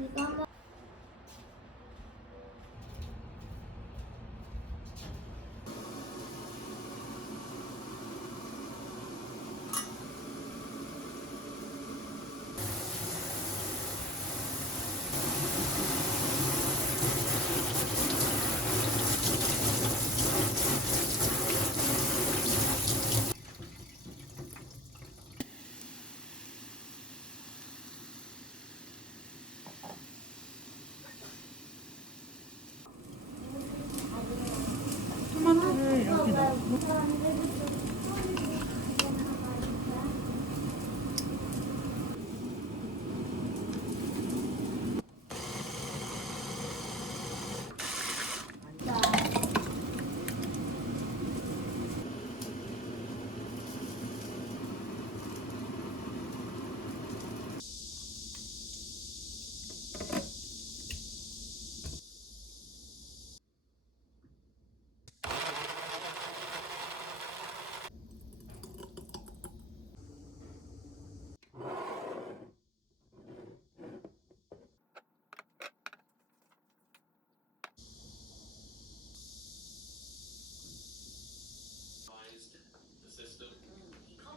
이거 한번 토마토를 이렇게 넣고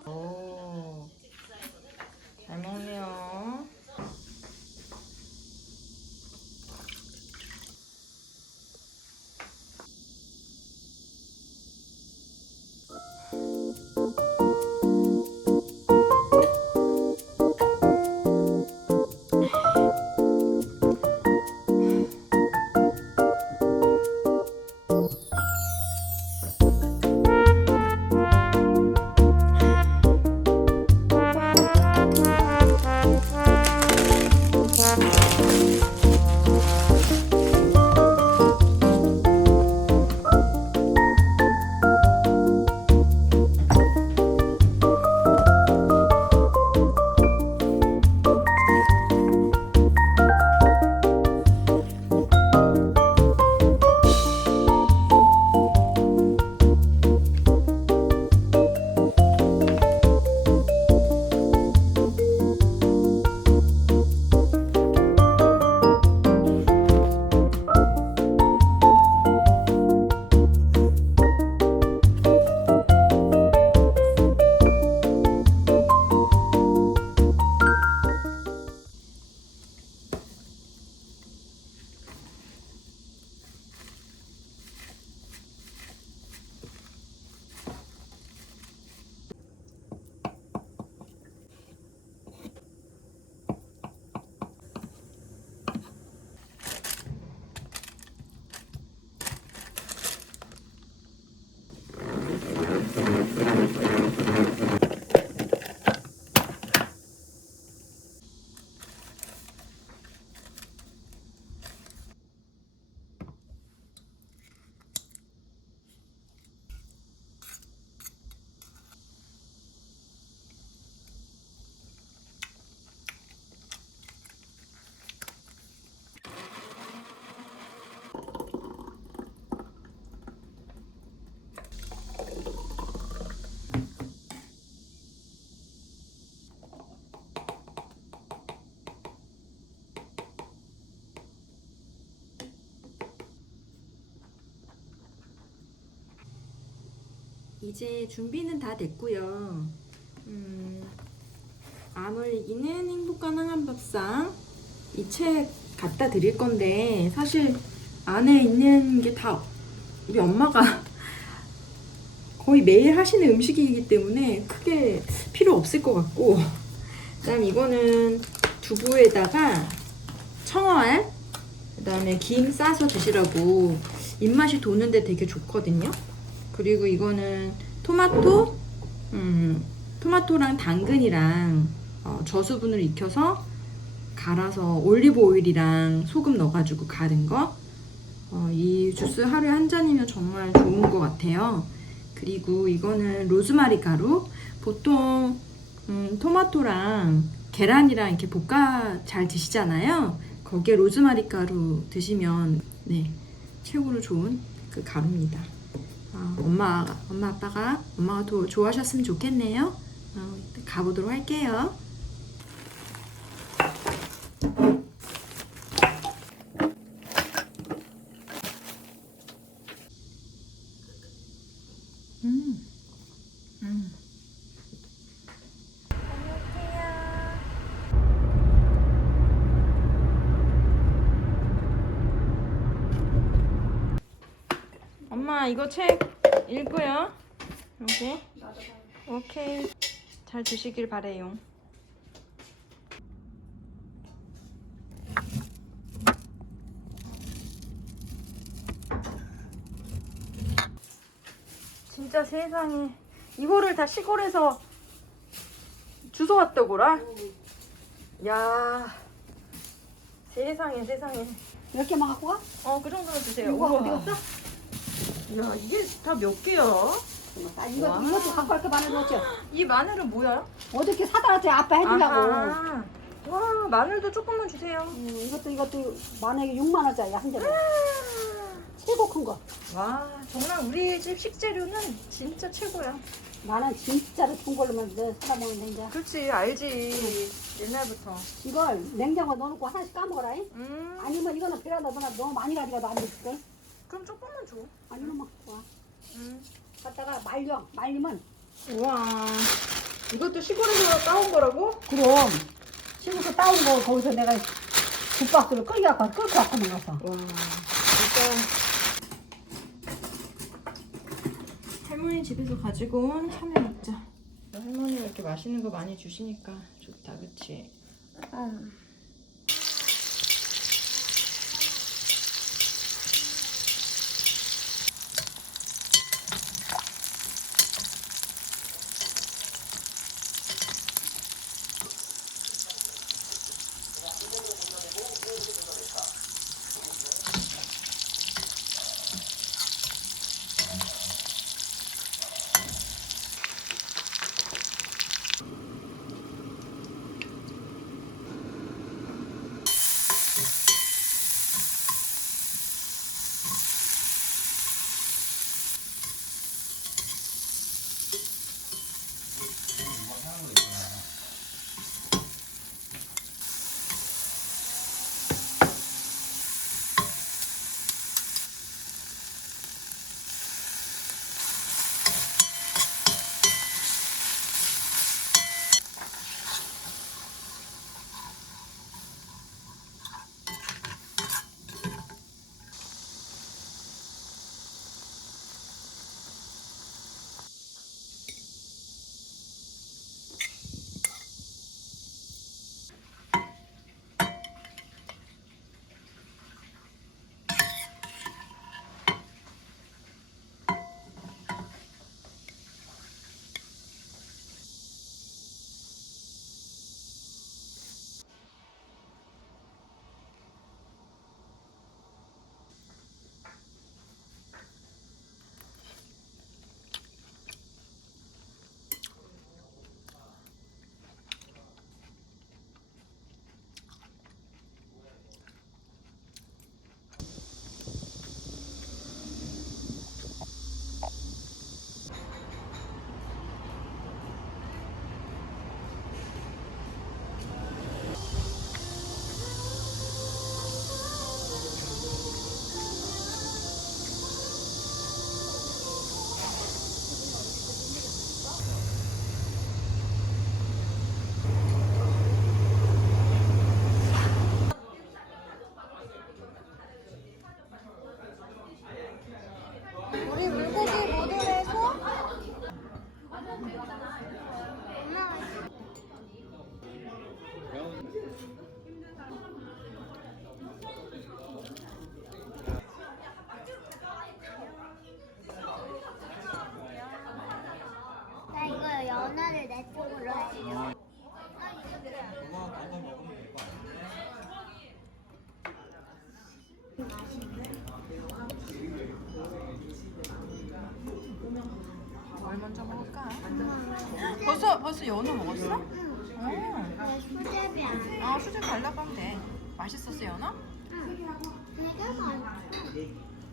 오, 잘 먹네요. 이제 준비는 다 됐고요. 안 올리기는 행복한 항암밥상 이 책 갖다 드릴 건데 사실 안에 있는 게 다 우리 엄마가 거의 매일 하시는 음식이기 때문에 크게 필요 없을 것 같고, 그다음 이거는 두부에다가 청어알, 그다음에 김 싸서 드시라고 입맛이 도는데 되게 좋거든요. 그리고 이거는 토마토, 토마토랑 당근이랑 저수분을 익혀서 갈아서 올리브 오일이랑 소금 넣어가지고 갈은 거. 이 주스 하루에 한 잔이면 정말 좋은 것 같아요. 그리고 이거는 로즈마리 가루. 보통 토마토랑 계란이랑 이렇게 볶아 잘 드시잖아요. 거기에 로즈마리 가루 드시면 최고로 좋은 그 가루입니다. 엄마 아빠가 엄마가 더 좋아하셨으면 좋겠네요. 가보도록 할게요. 엄마 이거 책 읽고요. 오케이. 오케이. 잘 드시길 바래요. 진짜 세상에 이거를 다 시골에서 주워 왔다고라? 야 세상에 세상에. 몇 개만 갖고 가? 그 정도는 주세요. 이거 우와. 어디 갔어? 야 이게 다 몇 개야? 이것도 갖고 갈게 마늘 넣었죠? 이 마늘은 뭐야? 어저께 사다 놨지 아빠 해주려고. 아하. 와 마늘도 조금만 주세요. 이것도 만약에 6만 원짜리 한 개로. 최고 큰 거. 와 정말 우리 집 식재료는 진짜 최고야. 나는 진짜로 좋은 걸로만 사다 먹는데 이제. 그렇지 알지. 옛날부터. 이걸 냉장고에 넣어놓고 하나씩 까먹어라. 음. 아니면 이거는 베란다 너무 많이 가져가도 안 될걸. 그럼 조금만 줘. 아니면 막 와. 음. 갖다가 말리면. 우와. 이것도 시골에서 따온 거라고? 그럼 시골에서 따온 거 거기서 내가 국밥으로 끌고 갖고 먹었어. 와 진짜. 할머니 집에서 가지고 온 참외 먹자. 할머니가 이렇게 맛있는 거 많이 주시니까 좋다, 그치? 우리 물고기 모듈에서 나 이거 연어를 내 쪽으로 해. 뭘 먼저 먹을까? 벌써 연어 먹었어? 응. 내 수제비 안. 아 수제 달라고 하면 돼. 맛있었어 연어? 되게 맛있어.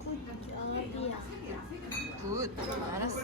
굿잡이야. 굿. 알았어.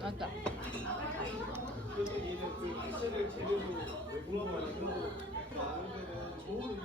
맞다. 좋은